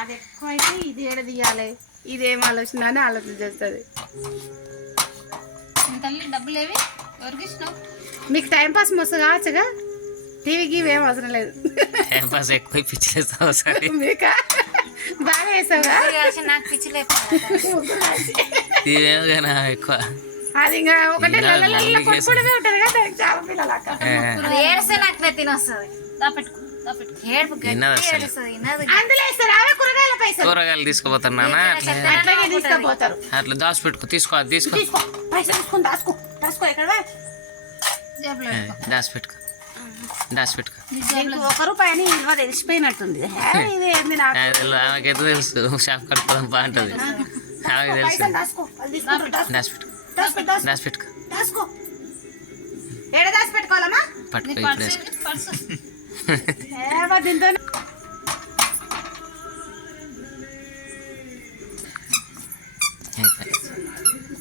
అది ఎక్కువ అయితే ఇది ఏడ తీయాలి, ఇదేం ఆలోచన అని ఆలోచన చేస్తుంది. తల్లి డబ్బులు ఏవి ఎవరికి ఇచ్చినావు? మీకు టైం పాస్ మస్తు కావచ్చుగా, టీవీకి ఏం అవసరం లేదు. టైం పాస్ ఎక్కువ పిచ్చిలేస్తావు సరే. మీకా బాగా వేసావుగా, నాకు పిచ్చి ఇదేమో కానీ ఎక్కువ అది ఇంకా ఒకటే కొట్టుకుంటూనే ఉంటుంది కదా చేప పిల్లలు అక్క. ఏడిస్తే నాకు తినొస్తుంది. దాపెట్టుకో దాపెట్టుకో ఏడుపు ఏడుస్తుంది. అందులో వేస్తారు అవే కూరగాయల పైసలు. కూరగాయలు తీసుకుపోతారు నాన్న, అట్లాగే తీసుకుపోతారు. అట్లా దాచి పెట్టుకో. తీసుకో అది తీసుకో, పైసలు తీసుకొని దాచుకో దాచుకో ఇక్కడ దాచి పెట్టుకో దాచి పెట్టుకో. ₹1 విలువ తెలిసిపోయినట్టుంది. ఇది ఏంది నాకు ఆమెకైతే తెలుసు, షాప్ కట్టుకోవడం బాగుంటుంది ఆమెకి తెలుసు. పైసలు దాచుకో, వాళ్ళు తీసుకుంటారు. దాచి పెట్టుకో దాచి పెట్టుకో దాచుకో. ఏడ దాచి పెట్టుకోవాలమ్మా? పట్టుకో ఇప్పుడు వేసుకో. దీంతో అయిపోయి